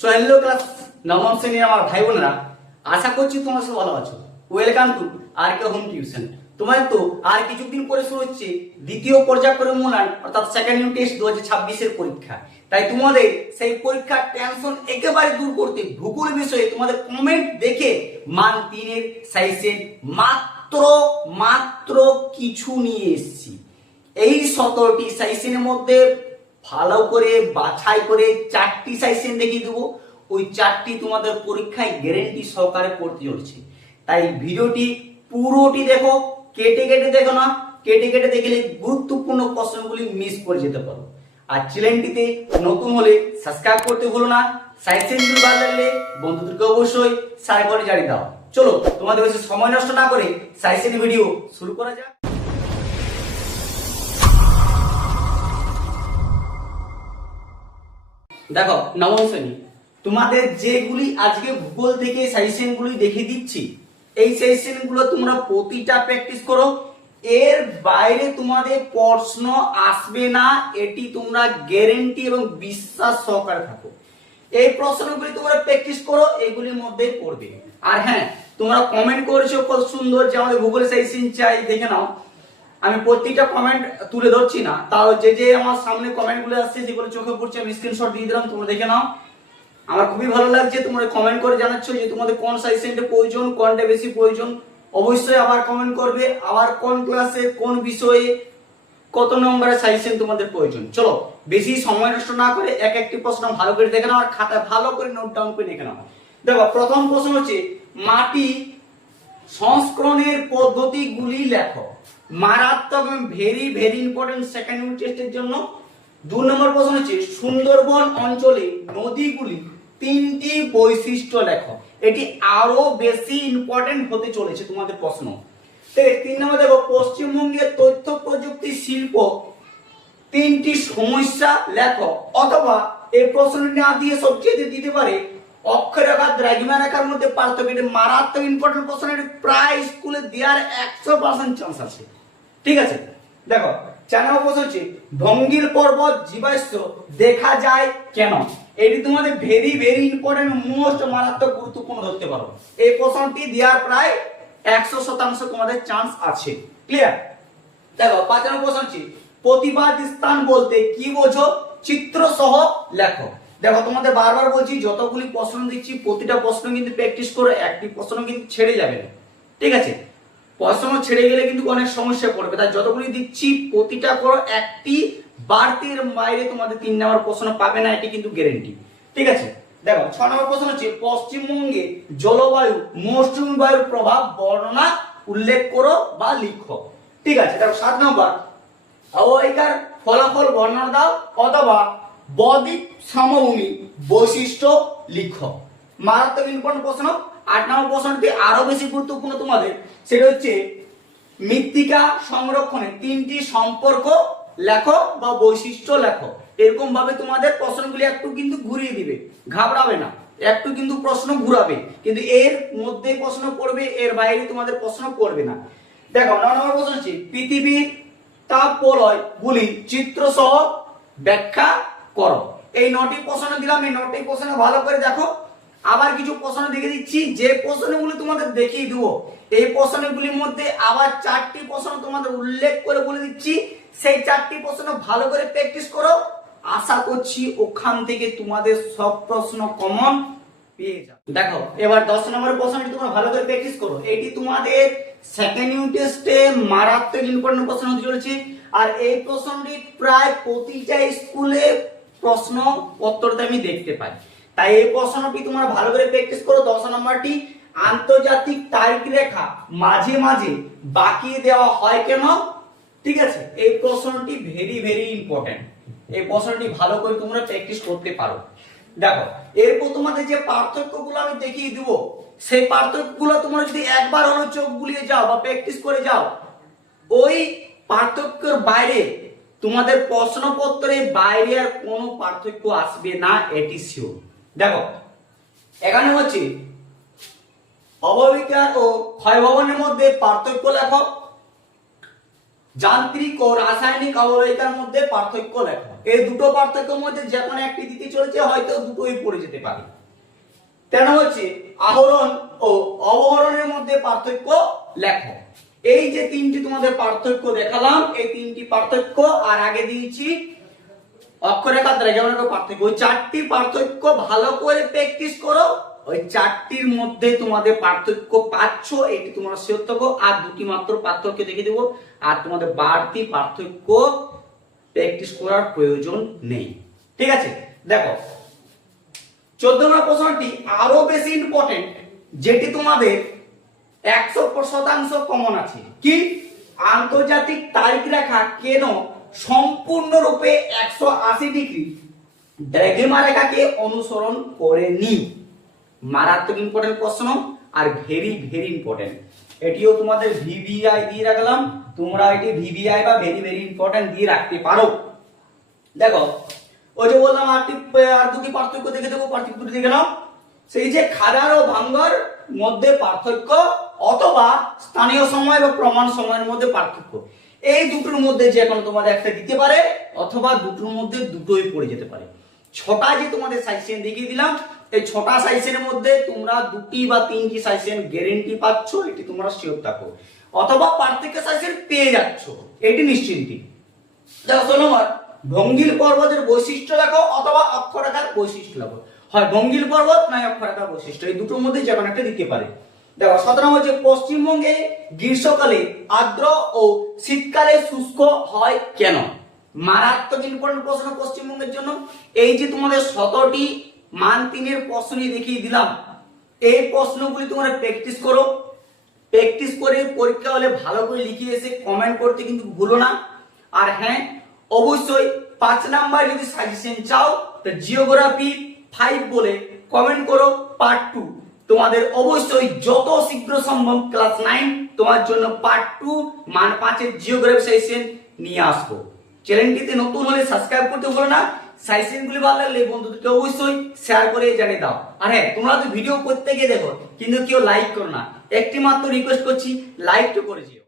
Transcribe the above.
So hello class নবম শ্রেণীর আমার ভাই বোনেরা, আশা করছি তোমরা সব ভালো আছো। Welcome to R K home tuition. তোমাদের তো আর কিছুদিন পরে শুরু হচ্ছে দ্বিতীয় পর্যায়ক্রমিক মূল্যায়ন অর্থাৎ সেকেন্ড ইউনিট টেস্ট 2026 এর পরীক্ষা। তাই তোমাদের সেই পরীক্ষার টেনশন একেবারে দূর করতে ভূগোল বিষয়ে তোমাদের কমেন্ট দেখে মান 3 এর সাজেশন মাত্র কিছু নিয়ে এসেছি। এই 17টি সাজেশনের মধ্যে ভালো করে বাছাই করে 4টি সাজেশন দেখিয়ে দেবো। ওই 4টি তোমাদের পরীক্ষায় গ্যারান্টি সহকারে পড়তে চলছে। তাই ভিডিওটি পুরোটি দেখো, কেটে কেটে দেখো না। কেটে কেটে দেখলে গুরুত্বপূর্ণ প্রশ্নগুলি মিস করে যেতে পারো। আর চ্যানেলটিতে নতুন হলে সাবস্ক্রাইব করতে ভুলো না। সাজেশনগুলো ভালো লাগলে বন্ধুদেরকে অবশ্যই শেয়ার করে জানিয়ে দাও। চলো তোমাদের বেশি সময় নষ্ট না করে সাজেশন ভিডিও শুরু করা যাক। দেখো নবম শ্রেণী, তোমাদের যেগুলি আজকে ভূগোল থেকে সাজেশনগুলি দেখিয়ে দিচ্ছি, এই সাজেশনগুলো তোমরা প্রতিটা প্র্যাকটিস করো। এর বাইরে তোমাদের প্রশ্ন আসবে না, এটি তোমরা গ্যারান্টি এবং বিশ্বাস সহকারে থাকো। এই প্রশ্নগুলি তোমরা প্র্যাকটিস করো, এগুলির মধ্যেই পড়বে। আর হ্যাঁ, তোমরা কমেন্ট করেছো কত সুন্দর যে আমাদের ভূগোল সাজেশন চাই, দেখে নাও। আমি প্রত্যেকটা কমেন্ট তুলে ধরছি না, তাও যে আমার সামনে কমেন্ট গুলো আসছে যেগুলো চোখে পড়ছে আমি স্ক্রিনশট দিয়ে দিলাম, তোমরা দেখে নাও। আমার খুবই ভালো লাগছে তোমরা কমেন্ট করে জানাচ্ছ যে তোমাদের কোন সাজেশনটা প্রয়োজন, কোনটা বেশি প্রয়োজন। অবশ্যই আবার কমেন্ট করবে, আবার কোন ক্লাসে কোন বিষয়ে কত নম্বরের সাজেশন তোমাদের প্রয়োজন। চলো বেশি সময় নষ্ট না করে এক একটি প্রশ্ন ভালো করে দেখে নাও আর খাতায় ভালো করে নোট ডাউন করে দেখে নাও। দেখো প্রথম প্রশ্ন হচ্ছে মাটি সংস্করণের পদ্ধতিগুলি লেখো। মারাত্মক এবং very very important second unit টেস্টের জন্য। 2 নম্বর প্রশ্ন হচ্ছে সুন্দরবন অঞ্চলে নদীগুলি 3টি বৈশিষ্ট্য লেখো। এটি আরো বেশি ইম্পর্টেন্ট হতে চলেছে তোমাদের প্রশ্ন। 3 নম্বর দেখো পশ্চিমবঙ্গের তথ্য প্রযুক্তি শিল্প 3টি সমস্যা লেখো। অথবা এই প্রশ্নটি না দিয়ে সবচেয়ে দিতে পারে অক্ষরেখা দ্রাঘিমা রেখার মধ্যে পার্থক্য। এটি মারাত্মক ইম্পর্টেন্ট প্রশ্ন, এটি প্রায় স্কুলে দেওয়ার 100% চান্স আছে। ঠিক আছে, দেখো 4 নম্বর প্রশ্ন হচ্ছে ভঙ্গিল পর্বত জীবাশ্ম দেখা যায় কেন। এটি তোমাদের ভেরি ভেরি ইম্পর্টেন্ট, মোস্ট মারাত্মক গুরুত্বপূর্ণ ধরতে পারো। এই প্রশ্নটি দেওয়ার প্রায় 100% তোমাদের চান্স আছে। ক্লিয়ার? দেখো 5 নম্বর প্রশ্ন হচ্ছে প্রতিবাদ স্থান বলতে কি বোঝো, চিত্র সহ লেখো। দেখো তোমাদের বারবার বলছি যতগুলি প্রশ্ন দিচ্ছি প্রতিটা প্রশ্ন কিন্তু প্র্যাকটিস করো, একটি প্রশ্ন কিন্তু ছেড়ে যাবে না। ঠিক আছে, প্রশ্ন ছেড়ে গেলে কিন্তু অনেক সমস্যা পড়বে। তাই যতগুলি দিচ্ছি প্রতিটা করো, একটি বাড়তির বাইরে তোমাদের 3 নম্বর প্রশ্ন পাবে না, এটি কিন্তু গ্যারান্টি। ঠিক আছে, দেখো 6 নম্বর প্রশ্ন হচ্ছে পশ্চিমবঙ্গে জলবায়ু মৌসুমী বায়ুর প্রভাব বর্ণনা উল্লেখ করো বা লিখো। ঠিক আছে, দেখো 7 নম্বর অববাহিকার ফলাফল বর্ণনা দাও অথবা বদ্বীপ সমভূমি বৈশিষ্ট্য লিখো। মারাত্মক ইম্পর্টেন্ট প্রশ্ন। 8 নম্বর প্রশ্নটি আরো বেশি গুরুত্বপূর্ণ তোমাদের, সেটা হচ্ছে মৃত্তিকা সংরক্ষণে 3টি সম্পর্ক লেখো বা বৈশিষ্ট্য লেখো। এরকম ভাবে তোমাদের প্রশ্নগুলি একটু কিন্তু ঘুরিয়ে দিবে, ঘাবড়াবে না, একটু কিন্তু প্রশ্ন ঘুরাবে, কিন্তু এর মধ্যে প্রশ্ন পড়বে, এর বাইরে তোমাদের প্রশ্ন পড়বে না। দেখো 9 নম্বর প্রশ্ন হচ্ছে পৃথিবীর তাপ বলয় গুলি চিত্র সহ ব্যাখ্যা করো। এই 9টি প্রশ্ন দিলাম, এই 9টি প্রশ্ন ভালো করে দেখো। আবার কিছু প্রশ্ন দেখে দিচ্ছি, যে প্রশ্নগুলি তোমাদের দেখিয়ে দেবো এই প্রশ্নগুলির মধ্যে আবার 4টি প্রশ্ন তোমাদের উল্লেখ করে বলে দিচ্ছি। সেই 4টি প্রশ্ন ভালো করে প্র্যাকটিস করো, আশা করছি ওখান থেকে তোমাদের সব প্রশ্ন কমন পেয়ে যাবে। দেখো এবার 10 নম্বরের প্রশ্নটি তোমরা ভালো করে প্র্যাকটিস করো। এটি তোমাদের সেকেন্ড ইউনিট টেস্টে মারাত্মক ইম্পর্টেন্ট প্রশ্ন হতে চলেছে। আর এই প্রশ্নটি প্রায় প্রতিটা স্কুলে প্রশ্ন উত্তরতে আমি দেখতে পাই। তাই এই প্রশ্নটি তোমরা ভালো করে প্র্যাকটিস করো। 10 নম্বরটি আন্তর্জাতিক তারিখ রেখা মাঝে মাঝে বাকি দেওয়া হয় কেন। ঠিক আছে, এই প্রশ্নটি ভেরি ভেরি ইম্পর্টেন্ট, এই প্রশ্নটি ভালো করে তোমরা প্র্যাকটিস করতে পারো। দেখো এরপর তোমাদের যে পার্থক্যগুলো আমি দেখিয়ে দিব, সেই পার্থক্যগুলো তোমরা যদি একবার হলো চোখ বুলিয়ে যাও বা প্র্যাকটিস করে যাও, ওই পার্থক্যের বাইরে তোমাদের প্রশ্নপত্রে বাইরে আর কোনো পার্থক্য আসবে না, এটি শিওর। দেখো এখানে হচ্ছে অববাহিকার ও ক্ষয়ভবনের মধ্যে পার্থক্য লেখো। যান্ত্রিক ও রাসায়নিক অববাহিকার মধ্যে পার্থক্য লেখো। এই দুটো পার্থক্যের মধ্যে যে কোনো একটি দিতে চলেছে, হয়তো দুটোই পড়ে যেতে পারে। 13 হচ্ছে আহরণ ও অবহরণের মধ্যে পার্থক্য লেখো। এই যে তিনটি তোমাদের পার্থক্য দেখালাম, এই তিনটি পার্থক্য আর আগে দিয়েছি অক্ষরেখার দ্বারা যেমন একটা পার্থক্য, ওই চারটি পার্থক্য ভালো করে প্র্যাকটিস করো। ওই চারটির মধ্যে তোমাদের পার্থক্য পাচ্ছ, এটি তোমরা শিওর থাকো। আর দুটি মাত্র পার্থক্য দেখে দেবো, আর তোমাদের বাড়তি পার্থক্য প্র্যাকটিস করার প্রয়োজন নেই। ঠিক আছে, দেখো 14 নম্বর প্রশ্নটি আরো বেশি ইম্পর্টেন্ট, যেটি তোমাদের 100% কমন আছে। কি? আন্তর্জাতিক তারিখ রেখা কেন সম্পূর্ণরূপে 180 ডিগ্রি দ্রাঘিমা রেখাকে অনুসরণ করেনি? মারাত্মক ইম্পর্টেন্ট প্রশ্ন আর ভেরি ভেরি ইম্পর্টেন্ট। এটিও তোমাদের ভিভিআই দিয়ে রাখলাম, তোমরা এটি ভিভিআই বা ভেরি ভেরি ইম্পর্টেন্ট দিয়ে রাখতে পারো। দেখো ওই যে বললাম আর দুটি পার্থক্য দেখে দেবো, পার্থক্য দেখে নাও। সেই যে খাদার ও ভাঙ্গার মধ্যে পার্থক্য, অথবা স্থানীয় সময় বা প্রমাণ সময়ের মধ্যে পার্থক্য। এই দুটোর মধ্যে যে কোনো তোমাদের একটা দিতে পারে, অথবা দুটোর মধ্যে দুটোই পড়ে যেতে পারে। ছটা যে তোমাদের সাজেশন দেখিয়ে দিলাম, এই ছটা সাজেশনের মধ্যে তোমরা দুটি বা তিনটি সাজেশন গ্যারান্টি পাচ্ছ, এটি তোমরা শিওর থাকো। অথবা পার্থক্য সাজেশন পেয়ে যাচ্ছ, এটি নিশ্চিন্তি। দেখো 16 নম্বর ভঙ্গিল পর্বতের বৈশিষ্ট্য লেখো অথবা অক্ষরেখার বৈশিষ্ট্য লেখো। হয় ভঙ্গিল পর্বত নয় অক্ষরেখার বৈশিষ্ট্য, এই দুটোর মধ্যে যে কোনো একটা দিতে পারে। দেখো 17 হচ্ছে পশ্চিমবঙ্গে গ্রীষ্মকালে আর্দ্র ও শীতকালে শুষ্ক হয় কেন? মারাত্মক ইম্পর্টেন্ট প্রশ্ন পশ্চিমবঙ্গের জন্য। এই যে তোমাদের 17টি মান 3-এর প্রশ্ন দেখিয়ে দিলাম, এই প্রশ্নগুলি তোমরা প্র্যাকটিস করো। প্র্যাকটিস করে পরীক্ষা হলে ভালো করে লিখে এসে কমেন্ট করতে কিন্তু ভুলো না। আর হ্যাঁ, অবশ্যই 5 নাম্বার যদি সাজেশন চাও তো জিওগ্রাফি 5 বলে কমেন্ট করো পার্ট 2। তোমাদের অবশ্যই যত শীঘ্র সম্ভব ক্লাস 9 তোমার জন্য পার্ট 2 মান 5-এর জিওগ্রাফি সাজেশন নিয়ে আসবো। চ্যানেলটিতে নতুন হলে সাবস্ক্রাইব করতে ভুলো না। সাজেশনগুলি ভালো লাগলে বন্ধুদেরকে অবশ্যই শেয়ার করে জানিয়ে দাও। আর হ্যাঁ, তোমরা তো ভিডিও করতে গিয়ে দেখো কিন্তু কেউ লাইক করো না, একটি মাত্র রিকোয়েস্ট করছি, লাইক তো করে দিও।